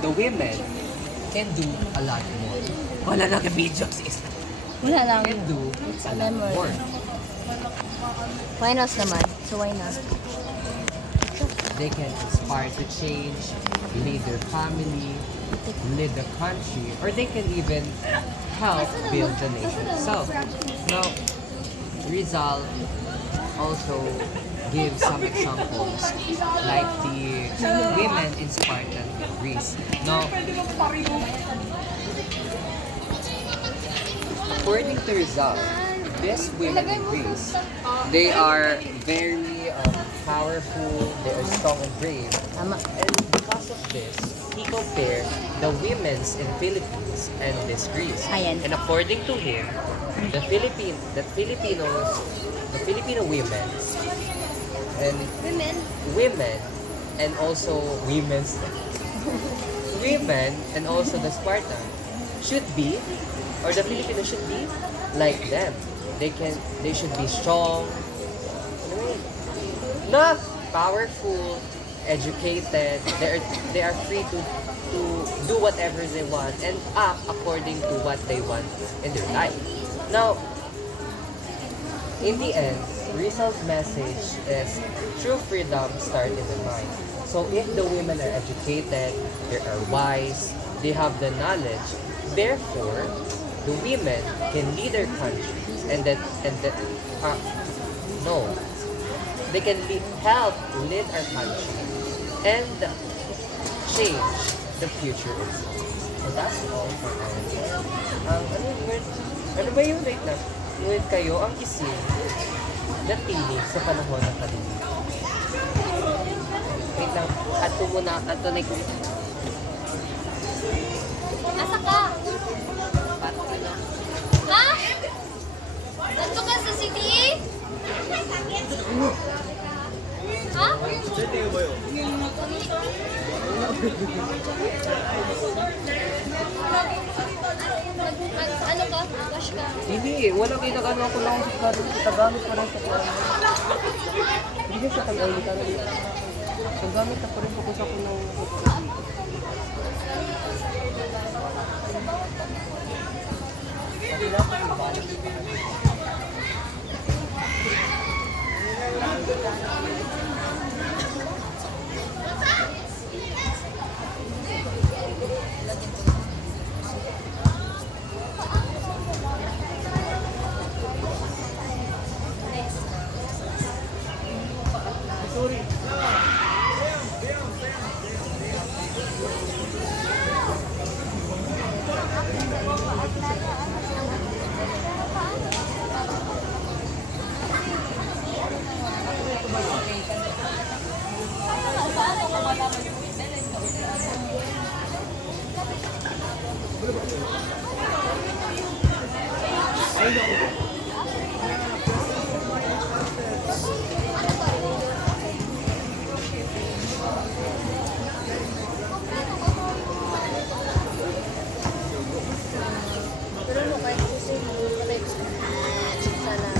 the women can do a lot more. Wala na ka-video sis. Wala lang. Can do It's a a lot memory. more. Finals naman. So why not? They can inspire to change, lead their family, lead the country, or they can even help build the nation. So, now, Rizal also gives some examples like the women in Spartan Greece. Now, according to Rizal, these women in Greece, they are very powerful, they are strong and brave. Tama. And because of this, he compared the women's in Philippines and this Greece. Ayan. And according to him, the Filipino women and women and also women and also the Spartan should be, or the Filipinos should be like them. They should be strong, not powerful, educated. They are free to do whatever they want and act according to what they want in their life. Now, in the end, Rizal's message is true freedom starts in the mind. So if the women are educated, they are wise, they have the knowledge, therefore the women can lead their countries they can help lead our country and change the future itself. So that's all for our ano ba yung wait na? Wait kayo ang ising na tinig sa panahon ng kalimitan. Wait lang, ato muna, ato na Asa ka? Ha? Nandito ka sa city? Ha? Ano ka? Wash ka? Hindi, wala kayo nag-ano ako lang tagamit pa rin sa kanya. Hindi siya tagamit ka rin. Tagamit na pa rin ako sa kulang. Pero mo kahit kasi sana.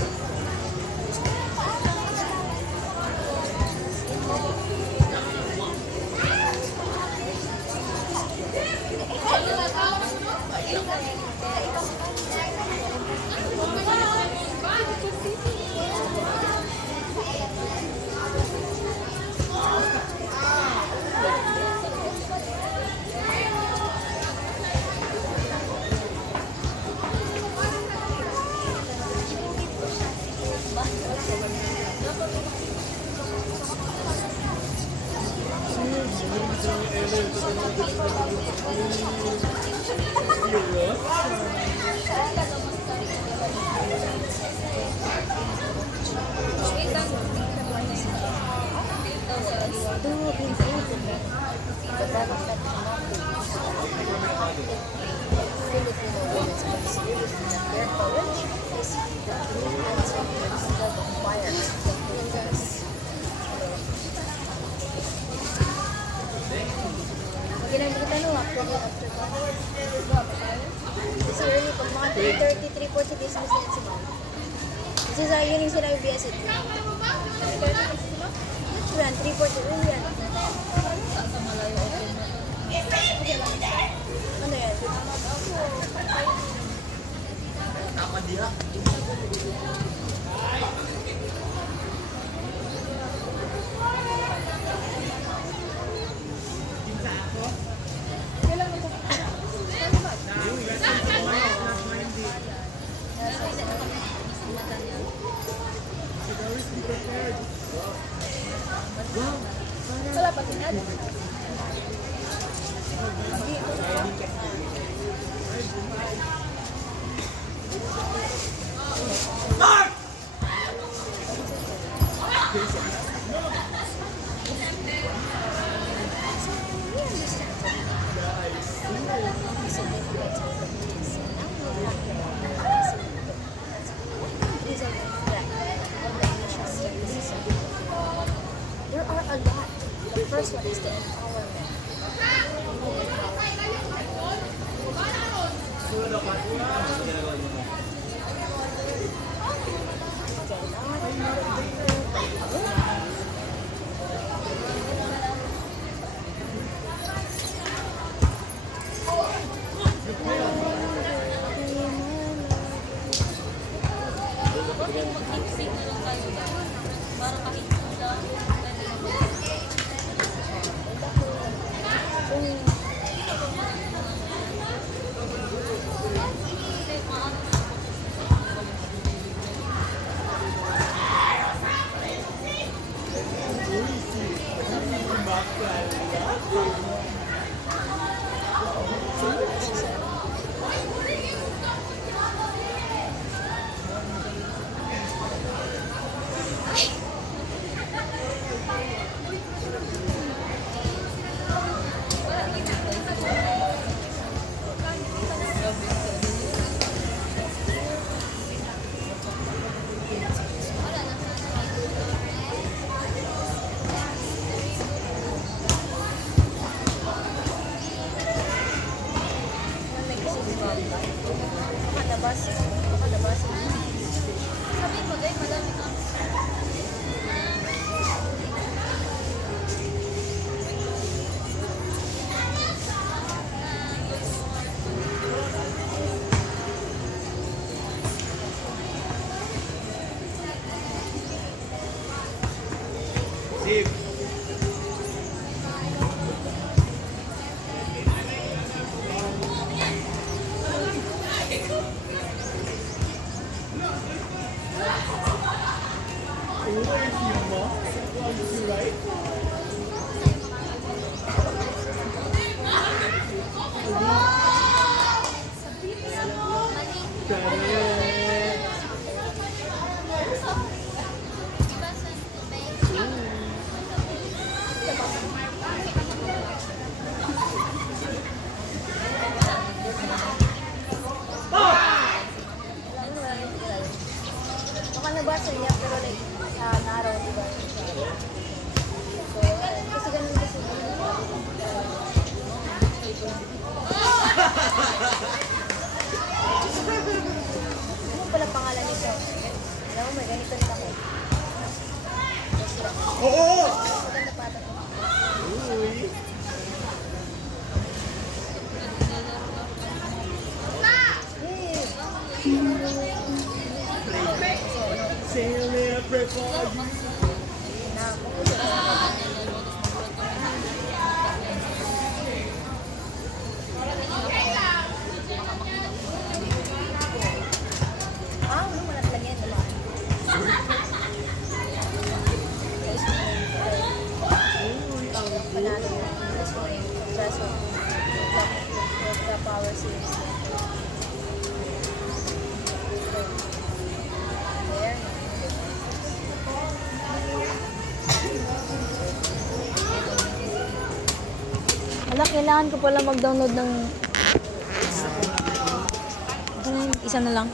Kasi early pag mga 3:30, 3:40 dismiss na si ma'am. Kasi sa yun yung sinabi BS it. 3:30 si ma'am? That's run, 3:40 early yan. Sa malayo open na to. Wala pa tinad. There are a lot. The first one is the empowerment. Mag-lipsync na lang tayo. Para kahit lang. Sabi mo, guys, madami na. Baka nabasa niya, pero like, sa naraw, diba? So, kasi ganun kasi. Ano pala pangalan nito? Alam mo, may ganito rin ako. Oo! Maganda pa ito. Wala talaga yan, diba? Panalo na. That's why, that's why, the power series. There. Wala, kailangan ko pala mag-download ng... Isa na lang.